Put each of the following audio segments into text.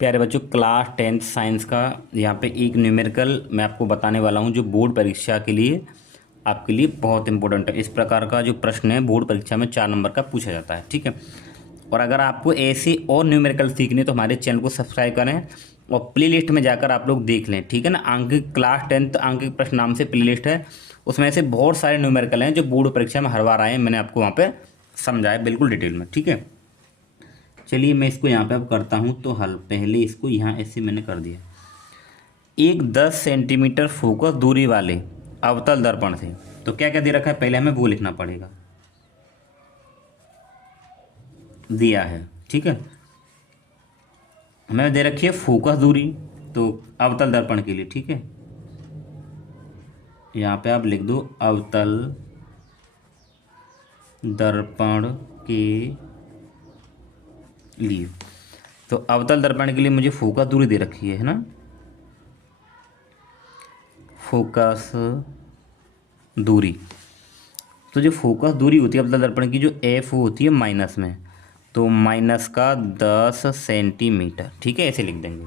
प्यारे बच्चों, class 10th science का यहाँ पे एक न्यूमेरिकल मैं आपको बताने वाला हूँ जो बोर्ड परीक्षा के लिए आपके लिए बहुत इंपॉर्टेंट है। इस प्रकार का जो प्रश्न है बोर्ड परीक्षा में 4 नंबर का पूछा जाता है, ठीक है। और अगर आपको ऐसे और न्यूमेरिकल सीखने तो हमारे चैनल को सब्सक्राइब करें और प्ले लिस्ट में जाकर आप लोग देख लें, ठीक है ना। क्लास 10th आंकिक प्रश्न नाम से प्ले लिस्ट है, उसमें से बहुत सारे न्यूमेरिकल हैं जो बोर्ड परीक्षा में हर बार आए हैं। मैंने आपको वहाँ पे समझाया बिल्कुल डिटेल में, ठीक है। चलिए मैं इसको यहाँ पे अब करता हूँ तो हल। पहले इसको यहाँ ऐसे मैंने कर दिया। एक 10 सेंटीमीटर फोकस दूरी वाले अवतल दर्पण से, तो क्या क्या दे रखा है, पहले हमें वो लिखना पड़ेगा। दिया है, ठीक है। हमें दे रखी है फोकस दूरी, तो अवतल दर्पण के लिए, ठीक है। यहाँ पे आप लिख दो अवतल दर्पण के लिए। तो अवतल दर्पण के लिए मुझे फोकस दूरी दे रखी है ना। फोकस दूरी, तो जो फोकस दूरी होती है अवतल दर्पण की, जो एफ होती है माइनस में, तो माइनस का 10 सेंटीमीटर, ठीक है, ऐसे लिख देंगे।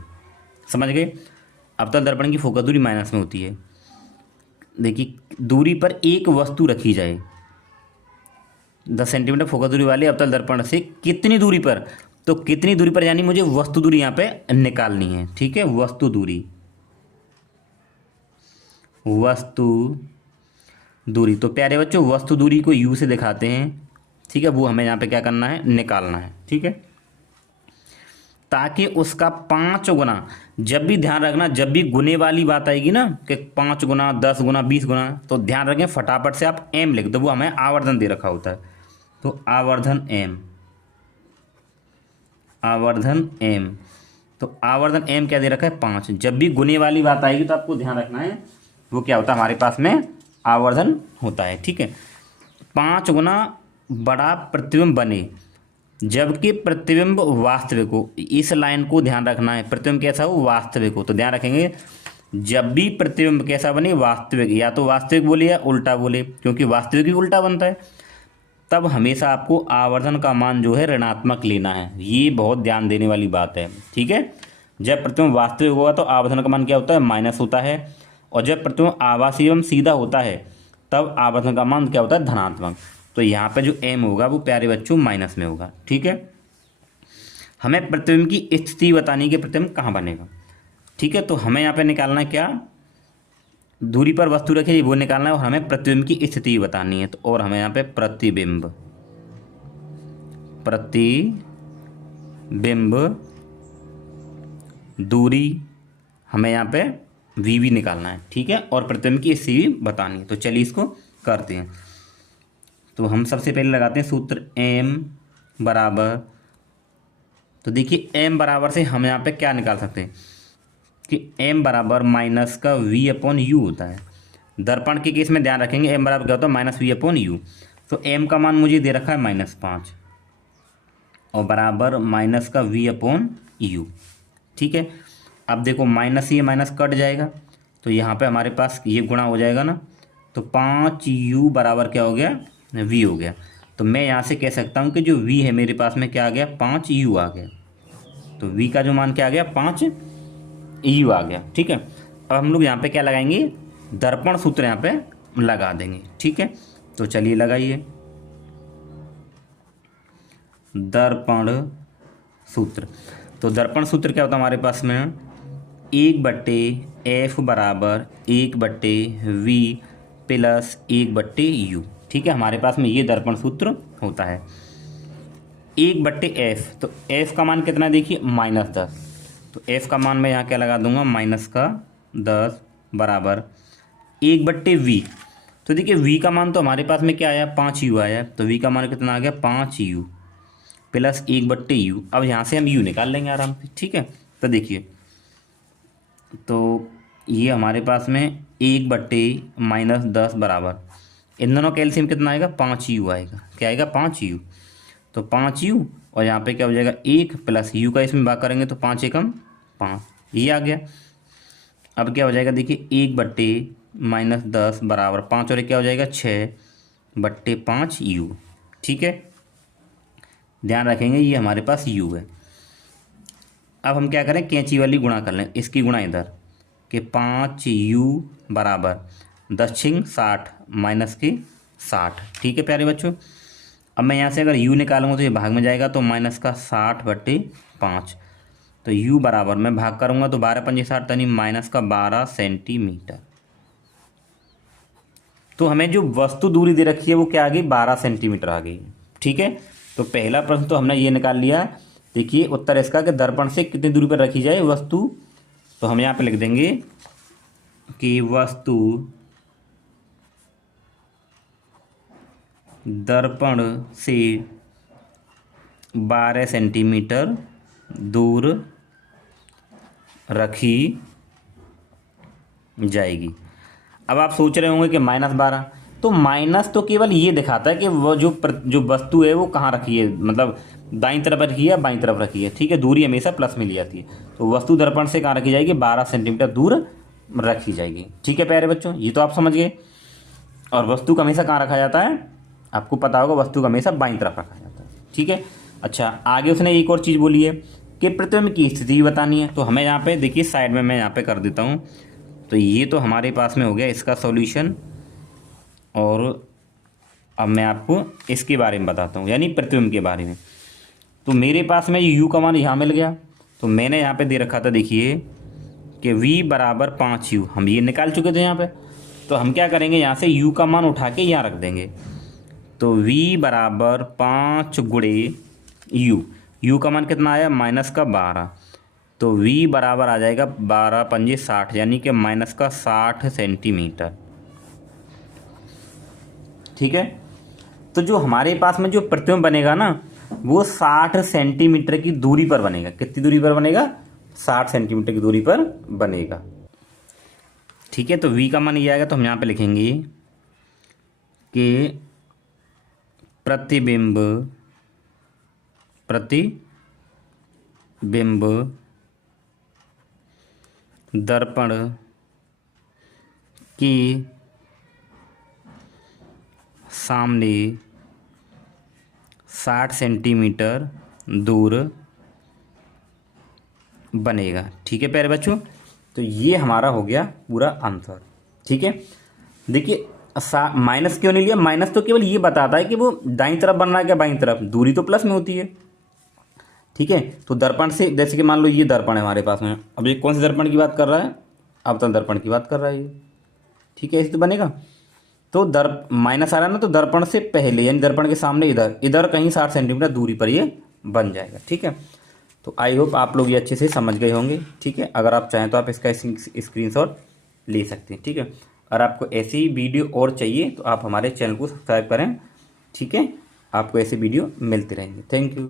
समझ गए। अवतल दर्पण की फोकस दूरी माइनस में होती है। देखिए, दूरी पर एक वस्तु रखी जाए, 10 सेंटीमीटर फोकस दूरी वाले अवतल दर्पण से कितनी दूरी पर, तो कितनी दूरी पर यानी मुझे वस्तु दूरी यहाँ पे निकालनी है, ठीक है। वस्तु दूरी, वस्तु दूरी, तो प्यारे बच्चों वस्तु दूरी को यू से दिखाते हैं, ठीक है। वो हमें यहाँ पे क्या करना है, निकालना है, ठीक है। ताकि उसका 5 गुना, जब भी ध्यान रखना, जब भी गुने वाली बात आएगी ना कि 5 गुना 10 गुना 20 गुना, तो ध्यान रखें फटाफट से आप एम लिख दो। वो हमें आवर्धन दे रखा होता है, तो आवर्धन एम, आवर्धन एम। तो आवर्धन एम क्या दे रखा है, 5। जब भी गुने वाली बात आएगी तो आपको ध्यान रखना है वो क्या होता है, हमारे पास में आवर्धन होता है, ठीक है। 5 गुना बड़ा प्रतिबिंब बने, जबकि प्रतिबिंब वास्तविक हो। इस लाइन को ध्यान रखना है, प्रतिबिंब कैसा हो, वास्तविक हो। तो ध्यान रखेंगे जब भी प्रतिबिंब कैसा बने, वास्तविक, या तो वास्तविक बोले या उल्टा बोले, क्योंकि वास्तविक ही उल्टा बनता है, तब हमेशा आपको आवर्धन का मान जो है ऋणात्मक लेना है। ये बहुत ध्यान देने वाली बात है, ठीक है। जब प्रतिबिंब वास्तविक होगा तो आवर्धन का मान क्या होता है, माइनस होता है। और जब प्रतिबिंब आभासी एवं सीधा होता है तब आवर्धन का मान क्या होता है, धनात्मक। तो यहाँ पे जो एम होगा वो प्यारे बच्चों माइनस में होगा, ठीक है। हमें प्रतिबिंब की स्थिति बतानी कि प्रतिबिंब कहाँ बनेगा, ठीक है। तो हमें यहाँ पे निकालना है क्या, दूरी पर वस्तु रखी वो निकालना है, और हमें प्रतिबिंब की स्थिति बतानी है। तो और हमें यहाँ पे प्रतिबिंब, प्रतिबिंब दूरी हमें यहाँ पे वी भी निकालना है, ठीक है। और प्रतिबिंब की स्थिति बतानी है। तो चलिए इसको करते हैं। तो हम सबसे पहले लगाते हैं सूत्र एम बराबर, तो देखिए एम बराबर से हम यहाँ पे क्या निकाल सकते हैं कि एम बराबर माइनस का वी अपॉन यू होता है। दर्पण के केस में ध्यान रखेंगे एम बराबर क्या होता है, माइनस वी अपॉन यू। तो एम का मान मुझे दे रखा है -5 और बराबर माइनस का वी अपॉन यू, ठीक है। अब देखो माइनस, ये माइनस कट जाएगा तो यहाँ पे हमारे पास ये गुणा हो जाएगा ना, तो 5u बराबर क्या हो गया, v हो गया। तो मैं यहाँ से कह सकता हूँ कि जो v है मेरे पास में क्या आ गया, 5u आ गया। तो v का जो मान क्या आ गया, 5u आ गया, ठीक है। अब हम लोग यहाँ पे क्या लगाएंगे, दर्पण सूत्र यहाँ पे लगा देंगे, ठीक है। तो चलिए लगाइए दर्पण सूत्र। तो दर्पण सूत्र क्या होता है हमारे पास में, 1/f बराबर 1/v प्लस 1/u, ठीक है। हमारे पास में ये दर्पण सूत्र होता है। 1/f, तो f का मान कितना देखिए, -10। तो f का मान मैं यहाँ क्या लगा दूंगा, -10 बराबर 1/v। तो देखिए v का मान तो हमारे पास में क्या आया, 5u आया। तो v का मान कितना आ गया, 5u प्लस 1/u। अब यहाँ से हम u निकाल लेंगे आराम से, ठीक है। तो देखिए, तो ये हमारे पास में 1/-10 बराबर, इन दोनों का एलसीएम कितना आएगा, 5u आएगा। क्या आएगा, 5u। तो 5u और यहाँ पे क्या हो जाएगा, 1 प्लस u का इसमें भाग करेंगे तो 5 एकम 5, ये आ गया। अब क्या हो जाएगा, देखिए 1/-10 बराबर 5 और क्या हो जाएगा, 6/5u, ठीक है। ध्यान रखेंगे ये हमारे पास u है। अब हम क्या करें, कैंची वाली गुणा कर लें, इसकी गुणा इधर कि 5u बराबर 10×60 माइनस की 60। ठीक है प्यारे बच्चों, अब मैं यहाँ से अगर u निकालूंगा तो ये भाग में जाएगा, तो माइनस का 60/5। तो u बराबर मैं भाग करूँगा तो 12×5 = 60 यानी माइनस का 12 सेंटीमीटर। तो हमें जो वस्तु दूरी दे रखी है वो क्या आ गई, 12 सेंटीमीटर आ गई। ठीक है, तो पहला प्रश्न तो हमने ये निकाल लिया। देखिए उत्तर इसका कि दर्पण से कितनी दूरी पर रखी जाए वस्तु, तो हम यहाँ पे लिख देंगे कि वस्तु दर्पण से 12 सेंटीमीटर दूर रखी जाएगी। अब आप सोच रहे होंगे कि -12, तो माइनस तो केवल ये दिखाता है कि वो जो वस्तु है वो कहाँ रखी है, मतलब दाईं तरफ रखी है या बाईं तरफ रखी है। ठीक है, दूरी हमेशा प्लस में ली जाती है, तो वस्तु दर्पण से कहाँ रखी जाएगी, 12 सेंटीमीटर दूर रखी जाएगी। ठीक है प्यारे बच्चों, ये तो आप समझ गए। और वस्तु का हमेशा कहाँ रखा जाता है, आपको पता होगा, वस्तु का हमेशा बाईं तरफ रखा जाता है। ठीक है, अच्छा आगे उसने एक और चीज़ बोली है कि प्रतिबिंब की स्थिति बतानी है। तो हमें यहाँ पे देखिए साइड में मैं यहाँ पे कर देता हूँ। तो ये तो हमारे पास में हो गया इसका सॉल्यूशन, और अब मैं आपको इसके बारे में बताता हूँ, यानी प्रतिबिंब के बारे में। तो मेरे पास में u का मान यहाँ मिल गया, तो मैंने यहाँ पे दे रखा था देखिए कि v बराबर 5u, हम ये निकाल चुके थे यहाँ पे। तो हम क्या करेंगे, यहाँ से u का मान उठा के यहाँ रख देंगे। तो v बराबर 5 गुणे u का मान कितना आया, माइनस का 12। तो v बराबर आ जाएगा 12×5 = 60 यानी कि माइनस का 60 सेंटीमीटर। ठीक है, तो जो हमारे पास में जो प्रतिबिंब बनेगा ना वो 60 सेंटीमीटर की दूरी पर बनेगा। कितनी दूरी पर बनेगा, 60 सेंटीमीटर की दूरी पर बनेगा। ठीक है, तो v का मान ये आएगा, तो हम यहाँ पे लिखेंगे कि प्रतिबिंब दर्पण के सामने 60 सेंटीमीटर दूर बनेगा। ठीक है प्यारे बच्चों, तो ये हमारा हो गया पूरा आंसर। ठीक है, देखिए माइनस क्यों नहीं लिया, माइनस तो केवल ये बताता है कि वो दाईं तरफ बन रहा है क्या बाईं तरफ, दूरी तो प्लस में होती है। ठीक है, तो दर्पण से, जैसे कि मान लो ये दर्पण है हमारे पास में, अब ये कौन से दर्पण की बात कर रहा है, अवतल दर्पण की बात कर रहा है ये। ठीक है, ऐसे तो बनेगा। तो माइनस आ रहा है ना, तो दर्पण से पहले यानी दर्पण के सामने इधर कहीं 60 सेंटीमीटर दूरी पर ये बन जाएगा। ठीक है, तो आई होप आप लोग ये अच्छे से समझ गए होंगे। ठीक है, अगर आप चाहें तो आप इसका स्क्रीनशॉट ले सकते हैं। ठीक है, अगर आपको ऐसी वीडियो और चाहिए तो आप हमारे चैनल को सब्सक्राइब करें। ठीक है, आपको ऐसी वीडियो मिलती रहेंगी। Thank you.